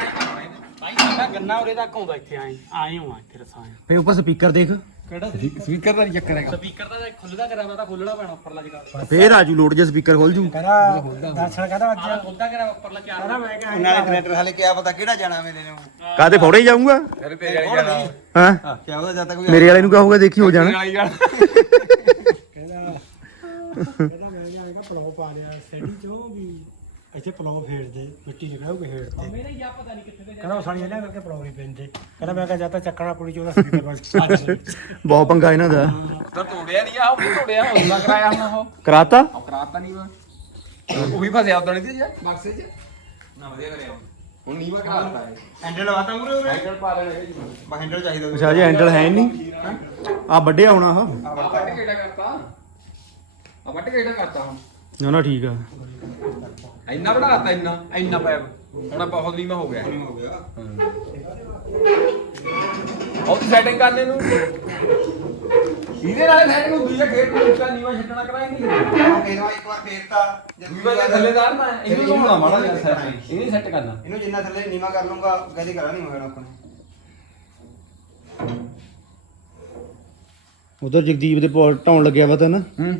ਭਾਈ ਸਾਡਾ ਗੰਨਾ ਉਰੇ ਤੱਕ ਆਉਂਦਾ ਇੱਥੇ ਆਏ ਆਏ ਹਾਂ ਇੱਥੇ ਰਸਾ। ਆਏ ਫੇ ਉੱਪਰ ਸਪੀਕਰ ਦੇਖ। ਕਿਹੜਾ? ਸਪੀਕਰ ਦਾ ਨਹੀਂ ਚੱਕਰ ਹੈਗਾ। ਸਪੀਕਰ ਦਾ ਖੁੱਲਦਾ ਕਰਾਵਾ ਤਾਂ ਖੋਲਣਾ ਪੈਣਾ ਉੱਪਰਲਾ ਜਗਾ ਫੇਰ ਆਜੂ ਲੋਡ ਜੇ ਸਪੀਕਰ ਖੋਲ ਜੂ। ਦਰਸ਼ਨ ਅੱਜ। ਖੁੱਲਦਾ ਕਰਾ ਉੱਪਰਲਾ ਚਾਰ ਮੈਂ ਕਿਹਾ ਨਾਲੇ ਕਨੈਕਟਰ ਹਾਲੇ ਕਿਆ ਪਤਾ ਕਿਹੜਾ ਜਾਣਾ ਮੇਰੇ ਨੂੰ। ਕਾਦੇ ਫੋੜੇ ਹੀ ਜਾਊਂਗਾ? ਫਿਰ ਤੇ ਜਾਲੀ ਜਾਣਾ। ਹਾਂ? ਕਿਆ ਪਤਾ ਜਦ ਤੱਕ ਕੋਈ ਮੇਰੇ ਵਾਲੇ ਨੂੰ ਕਹੂਗਾ ਦੇਖੀ ਹੋ ਜਾਣਾ। ਜਾਲੀ ਜਾਣਾ। ਕਹਿੰਦਾ ਕਹਿੰਦਾ ਮੈਂ ਜਾਏਗਾ ਪਲੋ ਪਾ ਲਿਆ ਸਟੱਡੀ ਚੋਂ ਵੀ ਇੱਥੇ ਪਲੋ ਫੇੜ ਦੇ ਮਿੱਟੀ ਨਿਕਲੂਗੀ ਫੇੜ ਤੇ ਮੇਰੇ ਯਾ ਪਤਾ ਨਹੀਂ ਕਿੱਥੇ ਕਹਿੰਦਾ ਉਹ ਸਾਲੀ ਲੈ ਕਰਕੇ ਪਲੋ ਨਹੀਂ ਪੈਂਦੇ। ਕਹਿੰਦਾ ਮੈਂ ਕਿਹਾ ਜਾਂ ਤਾਂ ਚੱਕਣਾ ਕੁੜੀ ਚੋਂ ਦਾ ਸਪੀਕਰ ਬਸ ਬਹੁਤ ਪੰਗਾ ਇਹਨਾਂ ਦਾ। ਤਾਂ ਤੋੜਿਆ ਨਹੀਂ ਆ ਉਹ ਵੀ ਤੋੜਿਆ ਹੁੰਦਾ ਕਰਾਇਆ ਹੁਣ ਉਹ। ਕਰਾਤਾ? ਉਹ ਕਰਾਤਾ ਨਹੀਂ ਵਾ। ਉਹ ਵੀ ਫਸਿਆ ਉਦੋਂ ਨਹੀਂ ਤੇ ਜਾ ਬਕਸੇ 'ਚ? ਨਾ ਵਧੀਆ ਕਰਿਆ ਹੁਣ। ਨੀਵਾ ਕਰਾਤਾ ਹੈ ਹੈਂਡਲ ਲਵਾਤਾ ਮੂਰੇ ਉਰੇ ਸਾਈਕਲ ਪਾ ਲੈਣਾ ਹੈ ਜੀ ਬਾ ਹੈਂਡਲ ਚਾਹੀਦਾ। ਅੱਛਾ ਜੀ ਹੈਂਡਲ ਹੈ ਨਹੀਂ ਆ ਵੱਡਿਆ ਹੋਣਾ ਆ ਆ ਵੱਟ ਕਿਹੜਾ ਕਰਤਾ? ਆ ਵੱਟ ਕਿਹੜਾ ਕਰਤਾ ਹੁਣ? ਨਾ ਨਾ ਠੀਕ ਆ। ਇੰਨਾ ਬਣਾਤਾ ਇੰਨਾ ਇੰਨਾ ਪੈਪ ਹੁਣ ਬਹੁਤ ਨੀਵਾ ਹੋ ਗਿਆ। ਹੋ ਗਿਆ। ਉਹਦੀ ਸੈਟਿੰਗ ਕਰਨੇ ਨੂੰ ਇਹਦੇ ਨਾਲ ਸੈਟਿੰਗ ਹੁੰਦੀ ਹੈ ਖੇਤ ਨੂੰ ਉੱਚਾ ਨੀਵਾ ਛੱਡਣਾ ਨਹੀਂ ਇਹਨੂੰ ਇੱਕ ਵਾਰ ਫੇਰਤਾ ਨੀਵਾ ਦੇ ਥੱਲੇਦਾਰ ਨਾ ਇਹਨੂੰ ਘੁੰਮਣਾ ਮਾੜਾ ਜਿਹਾ ਸੈਟ ਇਹਨੂੰ ਸੈੱਟ ਕਰਨਾ। ਇਹਨੂੰ ਜਿੰਨਾ ਥੱਲੇ ਨੀਵਾ ਕਰ ਲੂੰਗਾ ਕਦੇ ਕਰਾ ਨਹੀਂ ਹੋਣਾ ਆਪਾਂ ਉਧਰ ਜਗਦੀਪ ਦੇ ਪੌੜ ਢਾਉਣ ਲੱਗਿਆ ਵਾ ਤਾਂ ਨਾ। ਹੂੰ।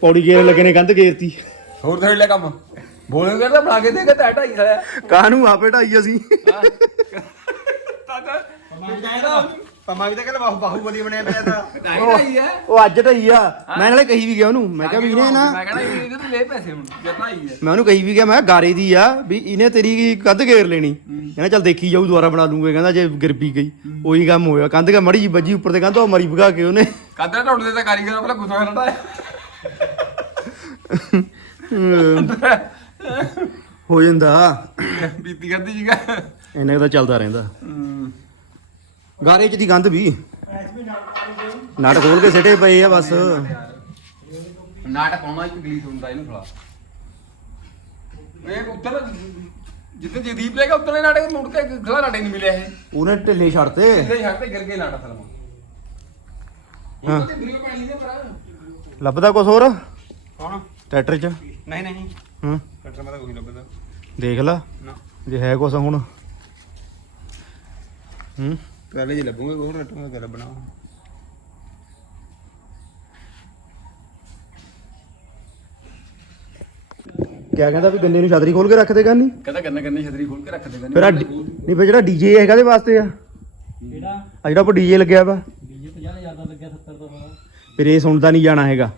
ਪੌੜੀ ਗੇਰ ਲੱਗੇ ਨੇ ਕੰਧ ਗੇਰਤੀ। ਹੋਰ ਥੋੜੀ ਲੈ ਕੰਮ। ਬੋਲੇ ਕਰਦਾ ਬਣਾ ਕੇ ਦੇਗਾ ਤਾਂ ਢਾਈ ਸਾਲਿਆ। ਕਾਹਨੂੰ ਆਪੇ ਢਾਈ ਅਸੀਂ? ਪਮਾ ਵੀ ਤਾਂ ਕਹਿੰਦਾ ਬਾਹੂ ਬਾਹੂਬਲੀ ਬਣਿਆ ਪਿਆ ਤਾਂ। ਢਾਈ ਢਾਈ ਹੈ ਉਹ ਅੱਜ ਢਾਈ ਆ। ਮੈਂ ਨਾਲੇ ਕਹੀ ਵੀ ਗਿਆ ਉਹਨੂੰ। ਮੈਂ ਕਿਹਾ ਵੀ ਇਹਨੇ ਨਾ ਮੈਂ ਕਹਿੰਦਾ ਇਹ ਇਹਦੇ ਤੇ ਲੈ ਪੈਸੇ ਹੁਣ ਜੇ ਢਾਈ ਹੈ ਮੈਂ ਉਹਨੂੰ ਕਹੀ ਵੀ ਗਿਆ ਮੈਂ ਕਿਹਾ ਗਾਰੇ ਦੀ ਆ ਵੀ ਇਹਨੇ ਤੇਰੀ ਕੰਧ ਗੇਰ ਲੈਣੀ। ਕਹਿੰਦਾ ਚੱਲ ਦੇਖੀ ਜਾਊ ਦੁਬਾਰਾ ਬਣਾ ਲੂੰਗਾ। ਕਹਿੰਦਾ ਜੇ ਗਿਰ ਪੀ ਗਈ ਉਹੀ ਕੰਮ ਹੋਇਆ। ਕੰਧ ਕਾ ਮੜੀ ਜੀ ਵੱਜੀ ਉੱਪਰ ਤੇ ਕੰਧ ਉਹ ਮਰੀ ਭਗਾ ਕੇ ਉਹਨੇ। ਕਾਦਰ ਢੋੜਦੇ ਤਾਂ ਕਾਰੀਗਰ ਪਹਿਲਾਂ ਗੁੱਸਾ ਕਰਦਾ। ਹੋ। ਜਾਂਦਾ। ਬੀਤੀ ਕਰਦੀ ਜੀਗਾ ਇੰਨਾ ਕੁ ਤਾਂ ਚੱਲਦਾ ਰਹਿੰਦਾ। ਗਾਰੇ ਚ ਦੀ ਗੰਧ ਵੀ। ਨਾਟ ਖੋਲ ਕੇ ਸਿੱਟੇ ਪਏ ਆ ਬਸ। ਨਾਟਕ ਪਾਉਣਾ ਇੱਕ ਗਲੀਸ ਹੁੰਦਾ ਇਹਨੂੰ ਥੋੜਾ ਇਹ ਉੱਧਰ ਜਿੱਥੇ ਜਗਦੀਪ ਲੈ ਗਿਆ ਉੱਧਰ ਨਾਟਕ ਮੁੜ ਕੇ ਖਲਾ ਨਾਟਕ ਨਹੀਂ ਮਿਲਿਆ ਇਹ। ਉਹਨੇ ਢਿੱਲੇ ਛੱਡਤੇ ਇਹਦੇ ਛੱਡ ਤੇ ਗਿਰ ਕੇ ਹਾਂ। ਤੇ ਗਰੀਬ ਪਾਣੀ ਦੇ ਪਰ। ਲੱਭਦਾ ਕੁਛ ਹੋਰ? ਕੌਣ? ਟਰੈਕਟਰ ਚ? ਨਹੀਂ ਨਹੀਂ। ਦੇਖ ਲਾ। ਜੇ ਹੈ ਕੁਛ ਹੁਣ। ਹੂੰ? ਪਹਿਲੇ ਜੇ ਲੱਭੂਗੇ ਕੋਈ ਹੋਰ ਕੱਟਰ ਮੈਂ ਤਾਂ ਕਿਆ ਕਹਿੰਦਾ ਵੀ ਗੰਨੇ ਨੂੰ ਛਤਰੀ ਖੋਲ ਕੇ ਰੱਖਦੇ ਕਰਨੀ? ਕਹਿੰਦਾ ਗੰਨਾ ਗੰਨੇ ਛਤਰੀ ਖੋਲ ਕੇ ਰੱਖ ਦੇ ਗਾਨੀ ਨਹੀਂ ਫਿਰ ਜਿਹੜਾ ਡੀਜੇ ਹੈਗਾ ਦੇ ਵਾਸਤੇ ਆ? ਕਿਹੜਾ? ਆ ਜਿਹੜਾ ਆਪਾਂ ਡੀਜੇ ਲੱਗਿਆ ਵਾ। ਬੀਜੇ 50000 ਦਾ ਲੱਗਿਆ 70 ਦਾ ਫਿਰ ਇਹ ਸੁਣਦਾ ਨਹੀਂ ਜਾਣਾ ਹੈਗਾ।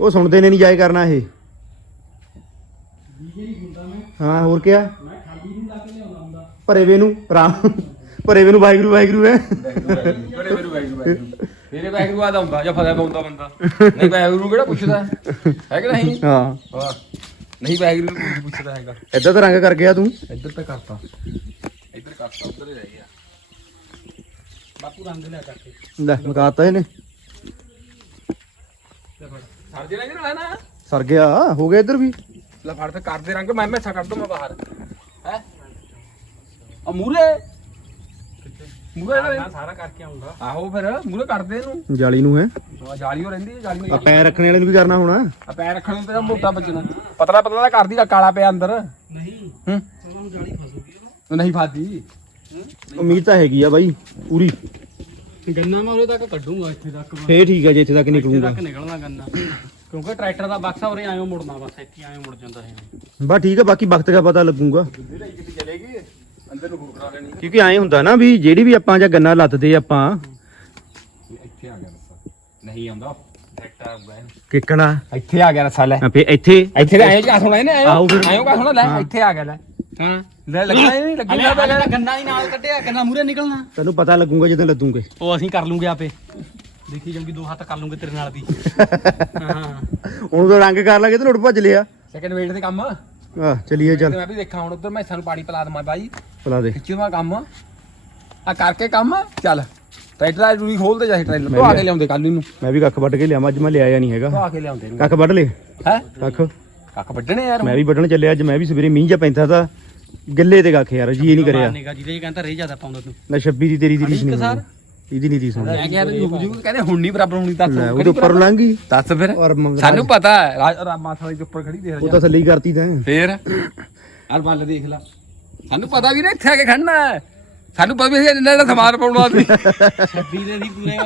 ਉਹ ਸੁਣਦੇ ਨੇ ਨਹੀਂ ਜਾਇ ਕਰਨਾ ਇਹ। ਹਾਂ ਹੋਰ ਕਿਆ? ਮੈਂ ਖਾਲੀ ਨੂੰ ਲਾ ਕੇ ਲਿਆਉਂਦਾ ਹੁੰਦਾ। ਭਰੇ ਵੇ ਨੂੰ ਰਾਮ। ਭਰੇ ਵੇ ਨੂੰ ਵਾਹਿਗੁਰੂ ਵਾਹਿਗੁਰੂ ਹੈ। ਬੜੇ ਤੇਰੇ ਵੈਗਰੂ ਆਦਾ ਹੁੰਦਾ ਜਾਂ ਫਤਿਹ ਪਾਉਂਦਾ ਬੰਦਾ। ਨਹੀਂ ਵੈਗਰੂ ਕਿਹੜਾ ਪੁੱਛਦਾ? ਹੈ ਕਿ ਨਹੀਂ? ਹਾਂ। ਵਾਹ। ਨਹੀਂ ਵੈਗਰੂ ਨੂੰ ਕੋਈ ਪੁੱਛਦਾ ਹੈਗਾ? ਏਦਾਂ ਤਾਂ ਰੰਗ ਕਰ ਗਿਆ ਤੂੰ। ਇੱਧਰ ਤਾਂ ਕਰਤਾ। ਇੱਧਰ ਕਰਤਾ ਉੱਧਰ ਹੀ ਰਹਿ ਗਿਆ। ਬਾਪੂ ਰੰਗ ਲਿਆ ਕਰਕੇ। ਲੈ ਮਕਾਤਾ ਇਹਨੇ। ਸਰ ਜਿਹੜਾ ਇਹਦੇ ਨਾਲ ਹੈ। ਨਾ ਸਰ ਗਿਆ ਹੋ ਗਿਆ ਇੱਧਰ ਵੀ। ਲੈ ਫੜ ਤੇ ਕਰਦੇ ਰੰਗ ਮੈਂ ਮੈਸਾ ਕੱਢ ਦੂੰ ਮੈਂ ਬਾਹਰ। ਹੈ? ਆ ਮੂਰੇ ਮੂਰੇ ਸਾਰਾ ਕਰਕੇ ਆਉਂਗਾ ਆਹੋ ਫਿਰ ਮੂਰੇ ਕੱਢਦੇ ਇਹਨੂੰ। ਜਾਲੀ ਨੂੰ ਹੈ। ਜਾਲੀ ਹੋ ਰਹਿੰਦੀ ਹੈ ਜਾਲੀ ਆ ਪੈਰ ਰੱਖਣੇ ਵਾਲੇ ਨੂੰ ਵੀ ਕਰਨਾ ਹੋਣਾ। ਆ ਪੈਰ ਰੱਖਣ ਨੂੰ ਤੇਰਾ ਮੋਟਾ ਵੱਜਣਾ। ਪਤਲਾ ਪਤਲਾ ਤਾਂ ਕਰਦੀ ਆ, ਕਾਲਾ ਪਿਆ ਅੰਦਰ। ਨਹੀਂ ਹੂੰ? ਉਹਨਾਂ ਨੂੰ ਜਾਲੀ ਫਸੂਗੀ ਉਹ ਨਹੀਂ ਫਾਦੀ ਉਮੀਦ ਤਾਂ ਹੈਗੀ ਆ ਬਾਈ ਪੂਰੀ। ਗੰਨਾ ਮੈਂ ਉਰੇ ਤੱਕ ਕੱਢੂਗਾ ਇੱਥੇ ਤੱਕ। ਫੇਰ ਠੀਕ ਹੈ ਜੇ ਇੱਥੇ ਤੱਕ ਇੱਥੇ ਨਿਕਲੂਗਾ। ਤੱਕ ਨਿਕਲਣਾ ਗੰਨਾ। ਕਿਉਂਕਿ ਟਰੈਕਟਰ ਦਾ ਬਕਸਾ ਉਰੇ ਆਇਓ ਮੁੜਨਾ ਬਸ ਇੱਥੇ ਆਇਓ ਮੁੜ ਜਾਂਦਾ ਹੈ ਬਸ ਠੀਕ ਹੈ ਬਾਕੀ ਵਕਤ ਦਾ ਪਤਾ ਲੱਗੂਗਾ। ਕਿੱਥੇ ਚਲੇਗੀ ਅੰਦਰ ਨੂੰ ਹੋਰ ਕਰਾ ਲੈਣੀ। ਕਿਉਂਕਿ ਐਂ ਹੁੰਦਾ ਨਾ ਵੀ ਜਿਹੜੀ ਵੀ ਆਪਾਂ ਜਾਂ ਗੰਨਾ ਲੱਦਦੇ ਆਪਾਂ ਇੱਥੇ ਆ ਗਿਆ ਰਸਾ ਨਹੀਂ ਆਉਂਦਾ ਡਾਇਰੈਕਟ ਆ ਗਿਆ। ਕਿੱਕਣਾ? ਇੱਥੇ ਆ ਗਿਆ ਰਸਾ ਲੈ। ਫੇ ਇੱਥੇ। ਇੱਥੇ ਤਾਂ ਐਂ ਕਾ ਸੁਣਾ ਇਹਨੇ ਆਇਓ ਫਿਰ। ਆਇਓ ਕਾ ਸੁਣਾ ਲੈ ਇੱਥੇ ਆ ਗਿਆ ਲੈ। ਹਾਂ। ਲੈ ਲੱਗਣਾ ਨਹੀਂ ਲੱਗਣਾ ਤਾਂ ਲੈ ਗੰਨਾ ਹੀ ਨਾਲ ਕੱਢਿਆ ਗੰਨਾ ਮੂਰੇ ਨਿਕਲਣਾ। ਤੈਨੂੰ ਪਤਾ ਲੱਗੂਗਾ ਜਦੋਂ ਲੱਦੂਗੇ। ਉਹ ਅਸੀਂ ਕਰ ਲੂਗੇ ਆਪੇ। ਦੇਖੀ ਜਾਊਗੀ ਦੋ ਹੱਥ ਕਰ ਲੂਗੇ ਤੇਰੇ ਨਾਲ ਦੀ ਹਾਂ। ਹੁਣ ਤਾਂ ਰੰਗ ਕਰ ਲਾਂਗੇ ਤੇ ਲੋੜ ਭੱਜ ਲਿਆ। ਸੈਕੰਡ ਵੇਟ ਦੇ ਕੰਮ। ਆ ਚਲਿਏ ਚੱਲ। ਮੈਂ ਵੀ ਦੇਖਾਂ ਹੁਣ ਉਧਰ ਮੈਂ ਸਾਨੂੰ ਪਾਣੀ ਪਿਲਾ ਦਵਾਂ ਬਾਈ। ਪਲਾ ਦੇ। ਖਿੱਚੂਗਾ ਕੰਮ। ਆ ਕਰਕੇ ਕੰਮ ਚੱਲ। ਟਰੈਕਟਰ ਦਾ ਰੂਈ ਖੋਲਦੇ ਜਾਈ ਟਰੈਕਟਰ? ਤੋਂ ਆ ਕੇ ਲਿਆਉਂਦੇ ਕੱਲ ਨੂੰ ਮੈਂ ਵੀ ਕੱਖ ਵੱਢ ਕੇ ਲਿਆਵਾਂ ਅੱਜ ਮੈਂ ਲਿਆਇਆ ਨਹੀਂ ਹੈਗਾ। ਤੋਂ ਆ ਕੇ ਲਿਆਉਂਦੇ ਨੂੰ ਕੱਖ ਵੱਢ ਲੇ। ਹੈ? ਕੱਖ। ਕੱਖ ਵੱਢਣੇ ਯਾਰ। ਮੈਂ ਵੀ ਵੱਢਣ ਚੱਲਿਆ ਅੱਜ ਮੈਂ ਵੀ ਸਵੇਰੇ ਮੀਂਹ ਜਾਂ ਪੈਂਦਾ ਤਾਂ ਗਿੱਲੇ ਤੇ ਕੱਖ ਯਾਰ ਜੀ ਇਹ ਨਹੀਂ ਕਰਿਆ। ਨਿਕਾ ਜਿਹਦੇ ਕਹਿੰਦਾ ਰੇ ਜ਼ਿਆਦਾ ਪਾਉਂਦਾ ਤੂੰ। ਨਾ 26 ਦੀ ਤੇਰੀ ਦੀ ਰੀਸ ਨਹੀਂ। ਇਹਦੀ ਨਹੀਂ ਰੀਸ ਹੋਣੀ ਮੈਂ ਕਿਹਾ ਜੂਗ ਜੂਗ ਕਹਿੰਦੇ ਹੁਣ ਨਹੀਂ ਬਰਾਬਰ ਹੋਣੀ ਦੱਸ ਲੈ ਉਹਦੇ ਉੱਪਰ ਲੰਘ ਗਈ। ਦੱਸ ਫਿਰ। ਔਰ ਮ- ਸਾਨੂੰ ਪਤਾ ਹੈ ਰਾਜ ਰਾਮਾ ਥਾਲੀ ਦੇ ਉੱਪਰ ਖੜੀ ਦੇਖ ਉਹ ਤਾਂ ਥੱਲੇ ਹੀ ਕਰਤੀ ਤੈਂ। ਫੇਰ? ਯਾਰ ਬੱਲ ਦੇਖ ਲੈ। ਸਾਨੂੰ ਪਤਾ ਵੀ ਨਾ ਇੱਥੇ ਆ ਕੇ ਖੜਨਾ ਹੈ। ਸਾਨੂੰ ਪਤਾ ਵੀ ਅਸੀਂ ਇੰਨਾ ਇੰਨਾ ਸਮਾਨ ਪਾਉਣਾ ਸੀ 26 ਦੇ ਦੀ ਪੂਰੇ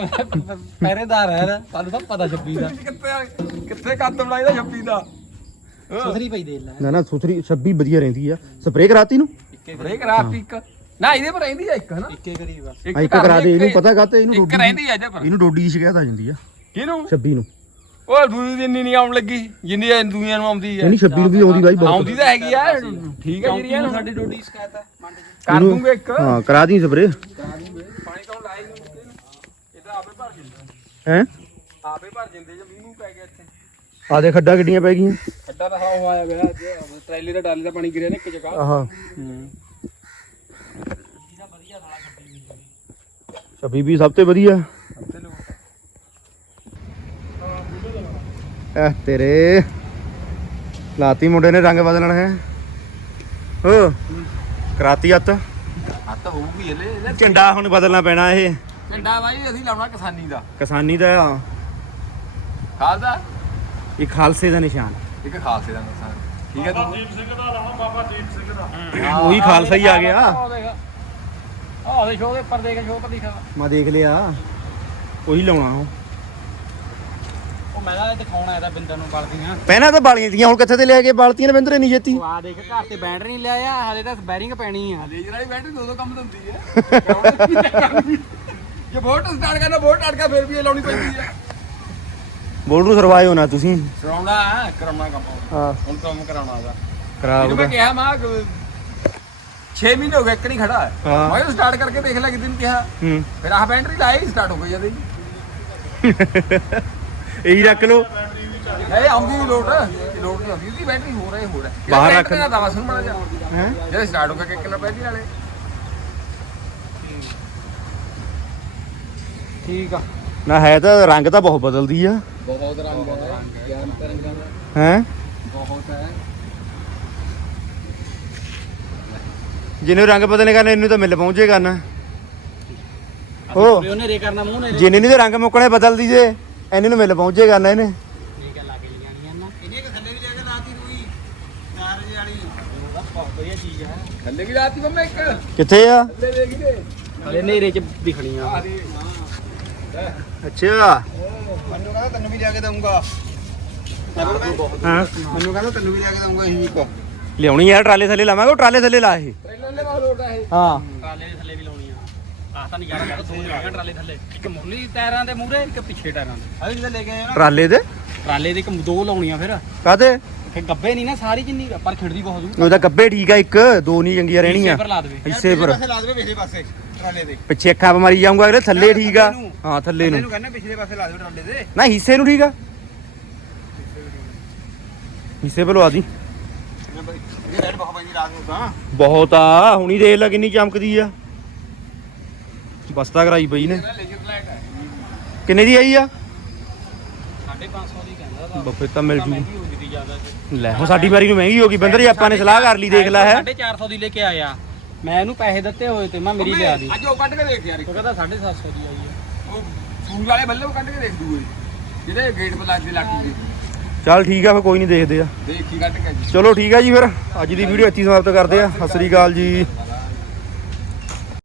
ਪਹਿਰੇਦਾਰ ਹੈ ਨਾ ਤੁਹਾਨੂੰ ਤਾਂ ਪਤਾ 26 ਦਾ। ਕਿੱਥੇ ਕਿੱਥੇ ਕੱਦ ਬਣਾਈਦਾ ਛੱਪੀ ਦਾ? ਸੁਥਰੀ ਪਈ ਦੇ ਲੈ। ਨਾ ਨਾ ਸੁਥਰੀ 26 ਵਧੀਆ ਰਹਿੰਦੀ ਆ। ਸਪਰੇਅ ਕਰਾਤੀ ਨੂੰ ਬ੍ਰੇਕ ਰਾਤੀ ਇੱਕ। ਨਾ ਇਹਦੇ ਪਰ ਰਹਿੰਦੀ ਆ ਇੱਕ ਹਨਾ? ਇੱਕੇ ਕਰੀ ਬਸ। ਆ ਇੱਕ ਕਰਾ ਦੇ ਇਹਨੂੰ ਪਤਾ ਕਾਤੇ ਇਹਨੂੰ ਇੱਕ ਡੋਡੀ ਰਹਿੰਦੀ ਆ ਇਹਦੇ ਪਰ। ਇਹਨੂੰ ਡੋਡੀ ਦੀ ਸ਼ਿਕਾਇਤ ਆ ਜਾਂਦੀ ਆ। ਕਿਹਨੂੰ? 26 ਨੂੰ। ਉਹ ਦੂਜੀ ਦਿਨ ਨਹੀਂ ਆਉਣ ਲੱਗੀ ਜਿੰਨੀ ਇਹ ਦੁਨੀਆ ਨੂੰ ਆਉਂਦੀ ਹੈ ਇਹਨੀ 26 ਨੂੰ ਵੀ ਆਉਂਦੀ ਬਾਈ ਬਹੁਤ। ਆਉਂਦੀ ਤਾਂ ਹੈਗੀ ਆ ਠੀਕ ਹੈ ਜਿਹੜੀ ਨੂੰ ਸਾਡੀ ਡੋਡੀ ਸ਼ਿਕਾਇਤ ਹੈ ਮੰਡ ਚ ਕਰ ਦੂੰਗੇ ਇੱਕ। ਹਾਂ ਕਰਾ ਦੀ ਸਪਰੇਅ ਪਾਣੀ ਕੌਣ ਲਾਏ ਇਹਦਾ ਆਪੇ ਭਰ ਜਿੰਦਾ ਹੈ? ਆਪੇ ਭਰ ਜਿੰਦੇ ਜੇ ਮੀਂਹ ਮੂੰਹ ਪੈ ਗਿਆ ਇੱਥੇ। ਆ ਦੇ ਖੱਡਾ ਗੱਡੀਆਂ ਪੈ ਗਈਆਂ। ਖੱਡਾ ਤਾਂ ਹਵਾ ਆਇਆ ਗਿਆ ਅੱਜ। ਟਰੈਲੀ ਦਾ ਡਾਲੇ ਦਾ ਪਾਣੀ ਗਿਰਿਆ ਨੇ ਇੱਕ ਜਗ੍ਹਾ। ਆਹਾ। 26 ਵੀ ਸਭ ਤੋਂ ਵਧੀਆ। ਐ ਤੇਰੇ। ਲਾਤੀ ਮੁੰਡੇ ਨੇ ਰੰਗ ਬਦਲਣਾ ਹੈ। ਹੋ ਕਰਾਤੀ ਹੱਤ ਹੱਥ ਹੋਊਗੀ ਇਹਲੇ ਝੰਡਾ ਹੁਣ ਬਦਲਣਾ ਪੈਣਾ ਇਹ। ਝੰਡਾ ਬਾਈ ਅਸੀਂ ਲਾਉਣਾ ਕਿਸਾਨੀ ਦਾ। ਕਿਸਾਨੀ ਦਾ ਖਾਲ ਦਾ ਇਹ ਖਾਲਸੇ ਦਾ ਨਿਸ਼ਾਨ। ਇੱਕ ਖਾਲਸੇ ਦਾ ਨਿਸ਼ਾਨ। ਠੀਕ ਹੈ ਤੂੰ। ਉਹੀ ਖਾਲਸਾ ਹੀ ਆ ਗਿਆ। ਆਹ ਦੇਖ ਦੇ ਸ਼ੋਅ ਦੇ ਉੱਪਰ ਦੇਖ ਸ਼ੋਅ ਪਰ ਵਾ। ਮੈਂ ਦੇਖ ਲਿਆ। ਉਹੀ ਲਾਉਣਾ ਉਹ। ਉਹ ਮੈਂ ਤਾਂ ਦਿਖਾਉਣਾ ਇਹਦਾ ਬਿੰਦਰ ਨੂੰ ਬਲਦੀਆਂ ਪਹਿਲਾਂ ਤਾਂ ਬਾਲੀਆਂ ਤੀਆਂ ਹੁਣ ਕਿੱਥੇ ਤੇ ਲੈ ਕੇ ਬਾਲਤੀਆਂ ਨੇ ਬਿੰਦਰੇ ਨਹੀਂ ਜੇਤੀ ਉਹ ਆ ਦੇਖ ਘਰ ਤੇ ਬੈਟਰੀ ਨਹੀਂ ਲਿਆਇਆ ਹਾਲੇ ਤਾਂ ਬੈਰਿੰਗ ਪੈਣੀ ਆ। ਲੇਜਰ ਵਾਲੀ ਬੈਟਰੀ ਦੋ ਦੋ ਕੰਮ ਦਿੰਦੀ ਹੈ ਜੇ ਬੋਟ ਸਟਾਰਟ ਕਰਨਾ ਬੋਟ ਅੜ ਕੇ ਫਿਰ ਵੀ ਇਹ ਲਾਉਣੀ ਪੈਂਦੀ ਹੈ ਬੋਲ ਨੂੰ ਸਰਵਾਏ ਹੋਣਾ ਤੁਸੀਂ। ਕਰਾਉਣਾ ਕਰਾਉਣਾ ਕੰਮ। ਹਾਂ। ਹੁਣ ਕੰਮ ਕਰਾਉਣਾ ਦਾ ਖਰਾਬ ਇਹਨੂੰ ਮੈਂ ਕਿਹਾ ਮਾਂ 6 ਮਹੀਨੇ ਹੋ ਗਏ ਇੱਕ ਨਹੀਂ ਖੜਾ। ਹੈ। ਹਾਂ। ਮੈਂ ਸਟਾਰਟ ਕਰਕੇ ਦੇਖ ਲੈ ਕਿਤੇ ਨੂੰ ਕਿਹਾ। ਹੂੰ। ਫਿਰ ਆਹ ਬੈਟਰੀ ਲਾਈ ਸਟਾਰਟ ਹੋ ਗਈ ਜਦ ਇਹੀ ਰੱਖ ਲਓ। ਇਹ ਆਉਂਦੀ ਨਹੀਂ ਲੋਡ ਇਹ ਲੋਡ ਨਹੀਂ ਆਉਂਦੀ। ਇਹਦੀ ਬੈਟਰੀ ਹੋ ਰਹੀ ਹੋ। ਰਹੀ ਬਾਹਰ ਰੱਖ ਨਾ ਦਵਾ ਸੁਣ ਮੜਾ ਜਾ। ਹੈ? ਜਿਹੜੇ ਸਟਾਰਟ ਹੋ ਕੇ ਕਿੱਕ ਨਾ ਪੈਦੀ ਨਾਲੇ ਠੀਕ ਆ। ਨਾ ਹੈ ਤਾਂ ਰੰਗ ਤਾਂ ਬਹੁਤ ਬਦਲਦੀ ਆ। ਬਹੁਤ ਰੰਗ ਹੈ ਗਿਆਨ ਕਰੰਗਾਂ ਦਾ। ਹੈ? ਬਹੁਤ ਹੈ। ਜਿਹਨੂੰ ਰੰਗ ਬਦਲਨੇ ਕਰਨੇ ਇਹਨੂੰ ਤਾਂ ਮਿਲ ਪਹੁੰਚੇ ਕਰਨਾ। ਹੋ ਉਹਨੇ ਰੇ ਕਰਨਾ ਮੂੰਹ ਨੇ ਰੇ ਜਿੰਨੇ ਨਹੀਂ ਤੇ ਰੰਗ ਮੁੱਕਣੇ ਬਦਲਦੀ ਜੇ ਇਹਨੇ ਨੂੰ ਮਿਲ ਪਹੁੰਚੇ ਕਰਨਾ ਇਹਨੇ। ਕਰ ਲੱਗ ਜਾਣੀਆਂ ਨਾ। ਇਹਨੇ ਕਿ ਥੱਲੇ ਵੀ ਜਾ ਕੇ ਲਾਤੀ ਰੂਈ ਚਾਰ ਵਜੇ ਵਾਲੀ। ਬਹੁਤ ਵਧੀਆ ਚੀਜ਼ ਹੈ ਥੱਲੇ ਵੀ ਰਾਤੀ ਬੰਮੇ ਇੱਕ। ਕਿੱਥੇ ਆ? ਥੱਲੇ ਦੇਖ ਦੇ। ਹਲੇ ਨੇਰੇ ਚ ਦਿਖਣੀ ਆ। ਅੱਛਾ। ਮੈਨੂੰ ਕਹਿੰਦਾ ਤੈਨੂੰ ਵੀ ਜਾ ਕੇ ਦਊਂਗਾ। ਹਾਂ। ਮੈਨੂੰ ਕਹਿੰਦਾ ਤੈਨੂੰ ਵੀ ਲੈ ਕੇ ਦਊਂਗਾ ਇਹੀ ਇੱਕ। ਲਿਆਉਣੀ ਯਾਰ ਟਰਾਲੇ ਥੱਲੇ ਲਾਵਾਂਗੇ ਉਹ ਟਰਾਲੇ ਥੱਲੇ ਲਾ ਇਹ। ਟ੍ਰੇਲਰ ਲੋਟ ਹਾਂ। ਟਰਾਲੇ ਦੇ ਥੱਲੇ ਵੀ ਲਾਉਣੀ ਆ। ਆਹ ਤਾਂ ਨਜ਼ਾਰਾ ਕਰ ਦੋ ਲਾਉਣੀਆਂ ਟਰਾਲੇ ਥੱਲੇ। ਇੱਕ ਮੁਰਲੀ ਟਾਇਰਾਂ ਦੇ ਮੂਹਰੇ ਇੱਕ ਪਿੱਛੇ ਟਾਇਰਾਂ ਦੇ। ਅਸੀਂ ਤਾਂ ਲੈ ਕੇ ਆਏ ਨਾ? ਟਰਾਲੇ ਦੇ? ਟਰਾਲੇ ਦੇ ਇੱਕ ਦੋ ਲਾਉਣੀਆਂ ਫਿਰ। ਕਾਤੇ ਫਿਰ ਗੱਬੇ ਨਹੀਂ ਨਾ ਸਾਰੀ ਜਿੰਨੀ ਪਰ ਖਿੜਦੀ ਬਹੁਤ ਦੂਰ। ਉਹਦਾ ਗੱਬੇ ਠੀਕ ਆ ਇੱਕ ਦੋ ਨਹੀਂ ਚੰਗੀਆਂ ਰਹਿਣੀਆਂ। ਪਰ ਲਾ ਦੇਵੇ। ਹਿੱਸੇ ਪਰ। ਪਾਸੇ ਲਾ ਦੇਵੇ ਪਿਛਲੇ ਪਾਸੇ ਟਰਾਲੇ ਦੇ। ਪਿੱਛੇ ਅੱਖਾਂ ਪਾ ਮਾਰੀ ਜਾਊਂਗਾ ਅਗਲੇ ਥੱਲੇ ਠੀਕ ਆ। ਹਾਂ ਥੱਲੇ ਨੂੰ। ਕਹਿੰਦਾ ਪਿਛਲੇ ਪਾਸੇ ਲਾ ਦੇਵੇ ਟਰਾਲੇ ਦੇ। ਨਾ ਹਿੱਸੇ ਨੂੰ ਠੀਕ ਆ। ਹਿੱਸੇ ਪਰ ਲਵਾ ਦੀ। ਬਹੁਤ ਪੈਂਦੀ ਰਾਤ ਨੂੰ ਤਾਂ ਬਹੁਤ ਆ ਹੁਣੀ ਦੇਖ ਲੈ ਕਿੰਨੀ ਚਮਕਦੀ ਆ। ਬਸਤਾ ਕਰਾਈ ਪਈ ਨੇ। ਲੇਜਰ ਲਾਈਟ ਹੈ ਕਿੰਨੇ ਦੀ ਆਈ ਆ? 550 ਦੀ ਕਹਿੰਦਾ ਤਾਂ ਬੱਫੇ ਤਾਂ ਮਿਲ ਜੂ। ਮਹਿੰਗੀ ਹੋ ਗਈ ਦੀ ਜ਼ਿਆਦਾ ਲੈ ਹੁਣ ਸਾਡੀ ਵਾਰੀ ਨੂੰ ਮਹਿੰਗੀ ਹੋ ਗਈ। ਬੰਦਰ ਜੀ ਆਪਾਂ ਨੇ ਸਲਾਹ ਕਰ ਲਈ ਦੇਖ ਲੈ ਹੈ। 450 ਦੀ ਲੈ ਕੇ ਆਇਆ। ਮੈਂ ਇਹਨੂੰ ਪੈਸੇ ਦਿੱਤੇ ਹੋਏ ਤੇ ਮੈਂ ਮੇਰੀ ਲਿਆ ਦੀ। ਅੱਜ ਉਹ ਕੱਢ ਕੇ ਦੇਖ ਯਾਰ ਇੱਕ। ਉਹ ਕਹਿੰਦਾ 750 ਦੀ ਆਈ ਹੈ ਉਹ ਸੂਰ ਵਾਲੇ ਬੱਲੇ ਉਹ ਕੱਢ ਕੇ ਦੇਖ ਦੂਏ। ਜਿਹੜੇ ਗੇਟ ਪਰ ਲੱਗਦੇ ਲਾਟੂ ਦੇ। ਚੱਲ ਠੀਕ ਆ ਫਿਰ ਕੋਈ ਨਹੀਂ ਦੇਖਦੇ ਆ। ਦੇਖੀ ਕੱਢ ਕੇ ਚਲੋ ਠੀਕ ਆ ਜੀ ਫਿਰ। ਅੱਜ ਦੀ ਵੀਡੀਓ ਇੱਥੇ ਸਮਾਪਤ ਕਰਦੇ ਆ। ਸਤਿ ਸ੍ਰੀ ਅਕਾਲ ਜੀ।